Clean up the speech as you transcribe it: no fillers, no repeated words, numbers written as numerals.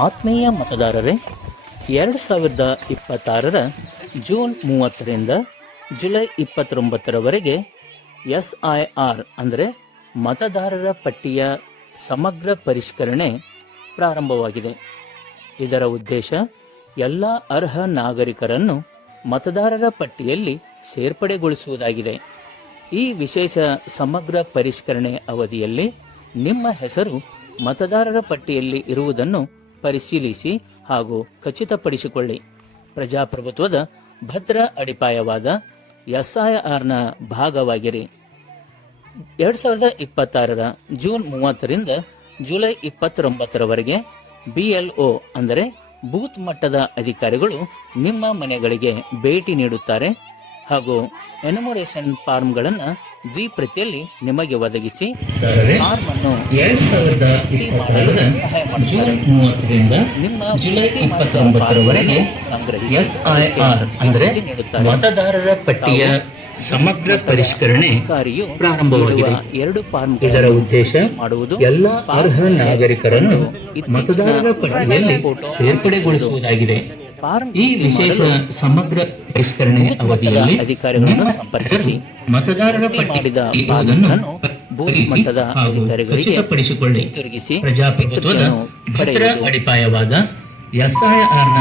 ಆತ್ಮೀಯ ಮತದಾರರೇ, 2026ರ June 30ರಿಂದ July 29ರವರೆಗೆ SIR ಅಂದರೆ ಮತದಾರರ ಪಟ್ಟಿಯ ಸಮಗ್ರ ಪರಿಷ್ಕರಣೆ ಪ್ರಾರಂಭವಾಗಿದೆ. ಇದರ ಉದ್ದೇಶ ಎಲ್ಲ ಅರ್ಹ ನಾಗರಿಕರನ್ನು ಮತದಾರರ ಪಟ್ಟಿಯಲ್ಲಿ ಸೇರ್ಪಡೆಗೊಳಿಸುವುದಾಗಿದೆ. ಈ ವಿಶೇಷ ಸಮಗ್ರ ಪರಿಷ್ಕರಣೆ ಅವಧಿಯಲ್ಲಿ ನಿಮ್ಮ ಹೆಸರು ಮತದಾರರ ಪಟ್ಟಿಯಲ್ಲಿ ಇರುವುದನ್ನು ಪರಿಶೀಲಿಸಿ ಹಾಗೂ ಖಚಿತಪಡಿಸಿಕೊಳ್ಳಿ. ಪ್ರಜಾಪ್ರಭುತ್ವದ ಭದ್ರ ಅಡಿಪಾಯವಾದ SIRನ ಭಾಗವಾಗಿರಿ. 2026ರ ಜೂನ್ 30ರಿಂದ ಜುಲೈ 29ರವರೆಗೆ BLO ಅಂದರೆ ಬೂತ್ ಮಟ್ಟದ ಅಧಿಕಾರಿಗಳು ನಿಮ್ಮ ಮನೆಗಳಿಗೆ ಭೇಟಿ ನೀಡುತ್ತಾರೆ ಹಾಗೂ ಎನ್ಯುಮರೇಷನ್ ಫಾರ್ಮ್ಗಳನ್ನು ದ್ವಿಪ್ರತಿಯಲ್ಲಿ ನಿಮಗೆ ಒದಗಿಸಿ ಫಾರ್ಮ್ ಅನ್ನು ಮಾಡಲು ಸಹಾಯ ಮಾಡುತ್ತಾರೆ. ನಿಮ್ಮ ಜುಲೈ 29ರವರೆಗೆ ಸಂಗ್ರಹಿಸಿ ಅಂದರೆ ಮತದಾರರ ಪಟ್ಟಿಯ ಸಮಗ್ರ ಪರಿಷ್ಕರಣೆ ಪ್ರಾರಂಭವಾಗಿದೆ. 2 ಫಾರ್ಮ್ ಇದರ ಉದ್ದೇಶ ಮಾಡುವುದು ಎಲ್ಲ ಅರ್ಹ ನಾಗರಿಕರನ್ನು ಮತದಾರರ ಪಟ್ಟಿಯಲ್ಲಿ ಸೇರ್ಪಡೆಗೊಳಿಸುವುದಾಗಿದೆ. ಈ ವಿಶೇಷ ಸಮಗ್ರ ಪರಿಷ್ಕರಣೆ ಅವಧಿಯಲ್ಲಿ ಅಧಿಕಾರಿಗಳನ್ನು ಸಂಪರ್ಕಿಸಿ ಮತದಾರರ ಪಟ್ಟಿಯ ಬೂತ್ ಮಟ್ಟದ ಅಧಿಕಾರಿಗಳಿಗೆ ಖಚಿತಪಡಿಸಿಕೊಳ್ಳಿ. ತಿರುಗಿಸಿ ಪ್ರಜಾಪ್ರಭುತ್ವದ ಭದ್ರ ಅಡಿಪಾಯವಾದ SIRನ